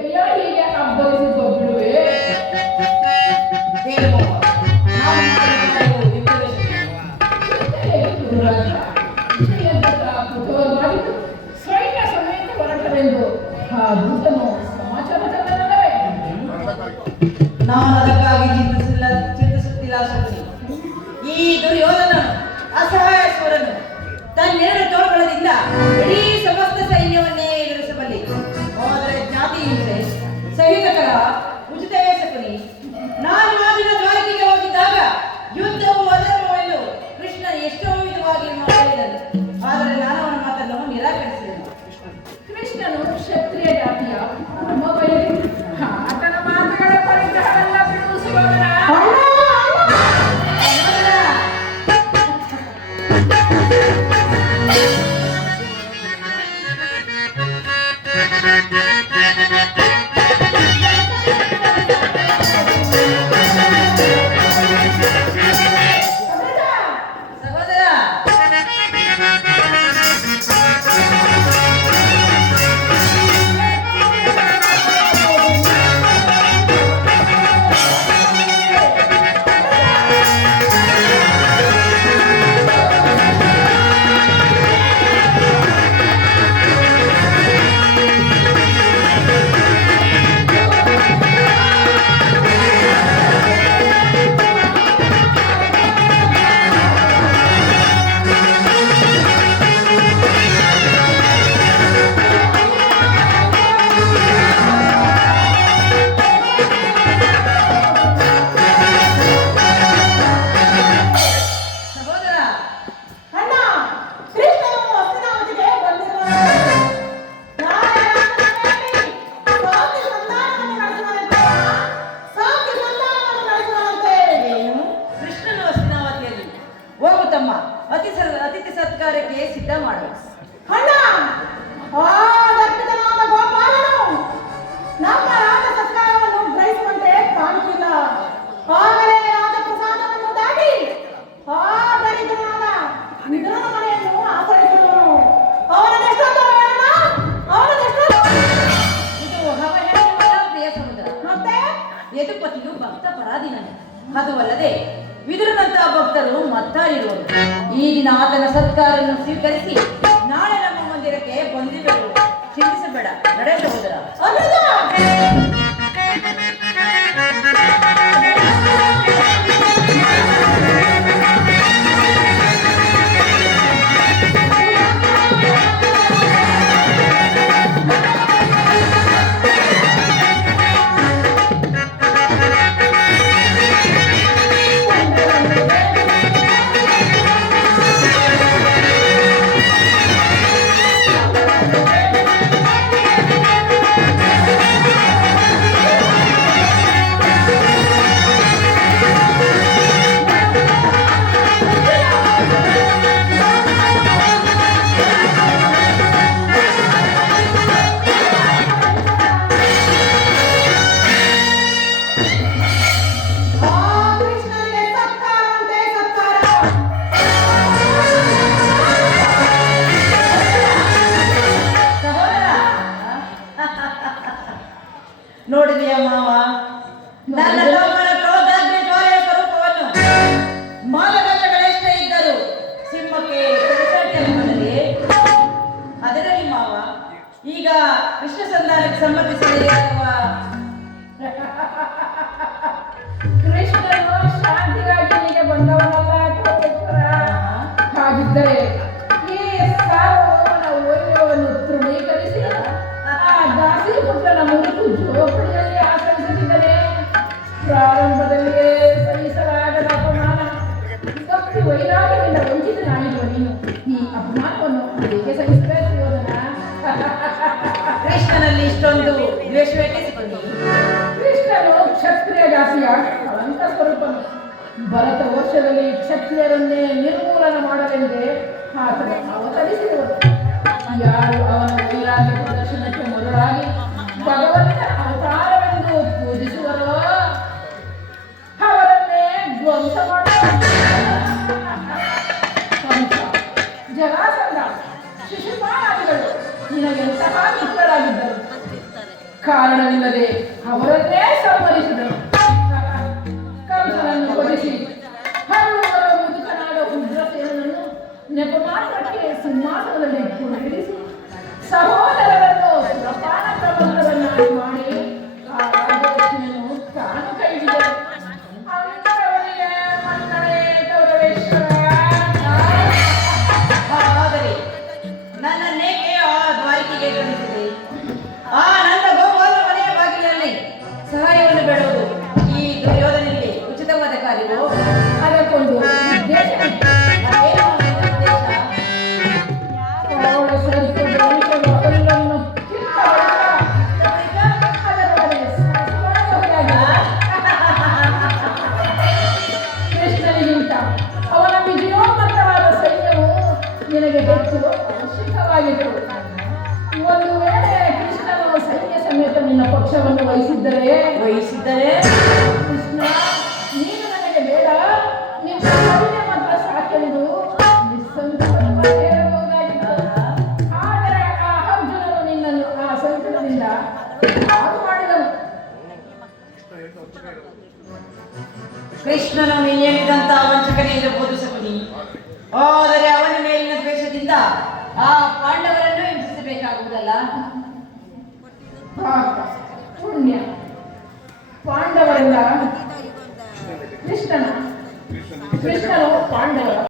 ಎಂತಯ್ಯ ಹೀಗೆ ಅಬ್ಬರಿಸಿದ್ದು ಬಿಡುವೆ? ಸೈನ್ಯ ಸಮೇತ ಹೊರಟರೆಂದು ಆ ದೂತನು ಸಮಾಚಾರ ತಂದನಲ್ಲವೇ? ನಾನು ಅದಕ್ಕಾಗಿ ಚಿಂತಿಸುತ್ತಿಲ್ಲ ಶಕ್ತಿ. ಈ ದುರ್ಯೋಧನ ಅಸಹಾಯ ಸ್ವರನು ತನ್ನೆರಡು ತೋಳುಗಳಿಂದ ಇಡೀ ಸಮಸ್ತ ಸೈನ್ಯವನ್ನೇ ಎದುರಿಸಬಲ್ಲಿ. ಆದರೆ ಜ್ಞಾತಿ ಹಿಂಸೆ ಸಹಿತಕರ ಉಚಿತ ಶಕುನಿ. ನಾನು ನಾದಿನ ದ್ವಾರಕೆಗೆ ಹೋಗಿದ್ದಾಗ ಯುದ್ಧವು ಅಧರ್ಮವೆಂದು ಕೃಷ್ಣ ಎಷ್ಟೋ ವಿಧವಾಗಿ ಮಾತಾಡಿದನು. ಆದರೆ ನಾನು ಅವನ ಮಾತನ್ನು ನಿರಾಕರಿಸಿದನು. ಕೃಷ್ಣನು ಕ್ಷತ್ರಿಯ ಜಾತಿಯ ನಮ್ಮ ಬಯಲು ಆತನ ಮಾತುಗಳ ಪರಿಗ್ರಹವೆಲ್ಲ ಬಿಡುವ ಸುಲಭನ. ಅತಿಥಿ ಸತ್ಕಾರಕ್ಕೆ ಸಿದ್ಧ ಮಾಡು. ನಮ್ಮ ರಾಜ ಸತ್ಕಾರವನ್ನು ಗ್ರಹಿಸುವಂತೆ ಕಾಣುತ್ತಿಲ್ಲ. ಆಗಲೇ ರಾಜಪ್ರಸಾದವನ್ನು ದಾಟಿ ಆ ದರಿದ್ರನಾದ ನಿಧನ ಮನೆಯನ್ನು ಆಚರಿಸಿದವನು ಇದು ಅವಹೇಳನವಲ್ಲ ಪ್ರಿಯ ಸಮುದ್ರ. ಮತ್ತೆ ಯದುಪತಿಯು ಭಕ್ತ ಪರಾಧೀನನು. ಅದು ಅಲ್ಲದೆ ವಿದುರನಂತಹ ಭಕ್ತರು ಮತ್ತಾರಿರುವರು. ಈ ದಿನ ಆತನ ಸತ್ಕಾರವನ್ನು ಸ್ವೀಕರಿಸಿ ನಾಳೆ ನಮ್ಮ ಮಂದಿರಕ್ಕೆ ಬಂದಿರಬೇಕು. ಚಿಂತಿಸಬೇಡ, ನಡೆ ಸಹೋದರ. ನೋಡಿದೆಯ ಮಾವ, ನನ್ನ ತಮ್ಮನ ಕ್ರೋಧಾಗ್ನಿ ಜ್ವಾಲೆಯ ಸ್ವರೂಪವನ್ನು. ಮಾನದಂಡಗಳೆಷ್ಟೇ ಇದ್ದರು ಸಿಂಹಕ್ಕೆ ಬದಲಿ. ಅದರಲ್ಲಿ ಮಾವ ಈಗ ವಿಷ್ಣು ಸಂಧಾನಕ್ಕೆ ಸಂಬಂಧಿಸಿದೆ ಅಥವಾ ಕೃಷ್ಣನು ಶಾಂತಿಗಾಗಿ ಬಂದವನಲ್ಲ ಕೋಟೇಶ್ವರ. ಹಾಗಿದ್ದರೆ ಈ ಸಾರ್ವಭೌಮನ ವೈರ್ಯವನ್ನು ತೃಣೀಕರಿಸಿ ಆ ದಾಸಿಪುತ್ರನ ಮುರುಕು ಜೋಪಡಿಯಲ್ಲಿ ಆಚರಿಸುತ್ತಿದ್ದರೆ ಪ್ರಾರಂಭದಲ್ಲಿಯೇ ಸಹಿಸಲಾಗದ ಅಪಮಾನ. ಭಕ್ತಿ ವೈರಾಗ್ಯದಿಂದ ವಂಚಿತನಾಗಿರುವ ನೀನು ಈ ಅಪಮಾನವನ್ನು ಹೇಗೆ ಸಹಿಸಬೇಕು ಯೋಧನ? ಕೃಷ್ಣನಲ್ಲಿ ಇಷ್ಟೊಂದು ದ್ವೇಷವೇಕೆ ಸಿಕ್ಕಿ? ಕೃಷ್ಣನು ಕ್ಷತ್ರಿಯ ಜಾತಿಯ ಕಳಂಕ ಸ್ವರೂಪನು. ಭರತ ವರ್ಷದಲ್ಲಿ ಕ್ಷತ್ರಿಯರನ್ನೇ ನಿರ್ಮೂಲನ ಮಾಡಲೆಂದೇ ಆತನು ಅವತರಿಸಿದವರು. ಯಾರು ಅವನ ವೈರಾಗ್ಯ ಪ್ರದರ್ಶನಕ್ಕೆ ಮೊದಲಾಗಿ ಭಗವಂತನ ಅವತಾರವೆಂದು ಪೂಜಿಸುವರೋ ಅವರನ್ನೇ ಧ್ವಂಸ ಮಾಡುತ್ತಾರೆ. ಜರಾಸಂಧ, ಶಿಶುಪಾಲಾದಿಗಳು ನಿನಗೆಂತಹ ಮಿತ್ರರಾಗಿದ್ದರು. ಕಾರಣವಿಲ್ಲದೆ ಅವರನ್ನೇ ಸಂಹರಿಸಿದರು. ಕಂಸನನ್ನು ಕೊಡಿಸಿ ಹರಳುವ ಮುದುಕನಾದ ಉಗ್ರಸೇನನನ್ನು ನೆಪ ಮಾತ್ರಕ್ಕೆ ಸಿಂಹಾಸನದಲ್ಲಿ ಕುಳ್ಳಿರಿಸಿ ಸಹೋದರರನ್ನು ಸುರಪಾನ ಪ್ರಬಂಧವನ್ನಾಗಿ ಮಾಡಿ ಆ ರಾಜಲಕ್ಷ್ಮಿಯನ್ನು ತಾನು ಕೈ ಹಿಡಿದರು. ಅಂತವರಿಗೆ ಮನ್ನಣೆ ಗೌರವೇಶ್ವರ. ಆದರೆ ನನ್ನನ್ನೇಕೆ ಆ ದ್ವಾರಿಕೆಗೆ ಕಳಿಸಿದೆ? ಆ ನನ್ನ ಗೋಪಾಲ ಮನೆಯ ಬಾಗಿಲಲ್ಲಿ ಸಹಾಯವನ್ನು ಬೇಡುವುದು ಈ ದುರ್ಯೋಧನಿಗೆ ಉಚಿತವಾದ ಕಾರ್ಯವೋ? ಅದಕ್ಕೊಂದು ಉದ್ದೇಶವಿತ್ತು. ಅದೇನು ನಿನ್ನ ಉದ್ದೇಶ? ಅವಳ ಸರಿತು ವಂಶದ ಅಲ್ಲನ್ನು ಕಿತ್ತವಲ್ಲ, ಅದರೊಡನೆ ಸರಿಸುವಾಗಬಹುದಾಗಿದೆ. ಕೃಷ್ಣನಿಗಿಂತ ಅವನ ವಿಜಯೋನ್ಮತ್ತವಾದ ಸೈನ್ಯವು ನಿನಗೆ ಹೆಚ್ಚು ಅವಶ್ಯಕವಾಗಿತ್ತು. ಒಂದು ವೇಳೆ ಕೃಷ್ಣನು ಸೈನ್ಯ ಸಮೇತ ನಿನ್ನ ಪಕ್ಷವನ್ನು ವಹಿಸಿದ್ದರೆ ಕೃಷ್ಣ, ನೀನು ನನಗೆ ಬೇಡ, ನಿನ್ನ ಸೈನ್ಯ ಮಾತ್ರ ಸಾಕೆಂದು ನಿಸ್ಸಂದೇಹವಾಗಿ ಹೇಳಬಹುದಾಗಿತ್ತು. ಆದರೆ ಆ ಅರ್ಜುನನು ನಿನ್ನನ್ನು ಆ ಸಂಕಟದಿಂದ ಪಾರು ಮಾಡಿದನು. ಕೃಷ್ಣನು ನೀನು ಹೇಳಿದಂತ ವಂಚಕನೇ ಇರಬಹುದು ಸಖಿ. ಆದರೆ ಅವನ ಮೇಲಿನ ದ್ವೇಷದಿಂದ ಆ ಪಾಂಡವರನ್ನು ಹಿಂಸಿಸಬೇಕಾಗುವುದಲ್ಲ. ಪಾಪ, ಪುಣ್ಯ, ಪಾಂಡವರೆಲ್ಲ ಕೃಷ್ಣನು ಪಾಂಡವರ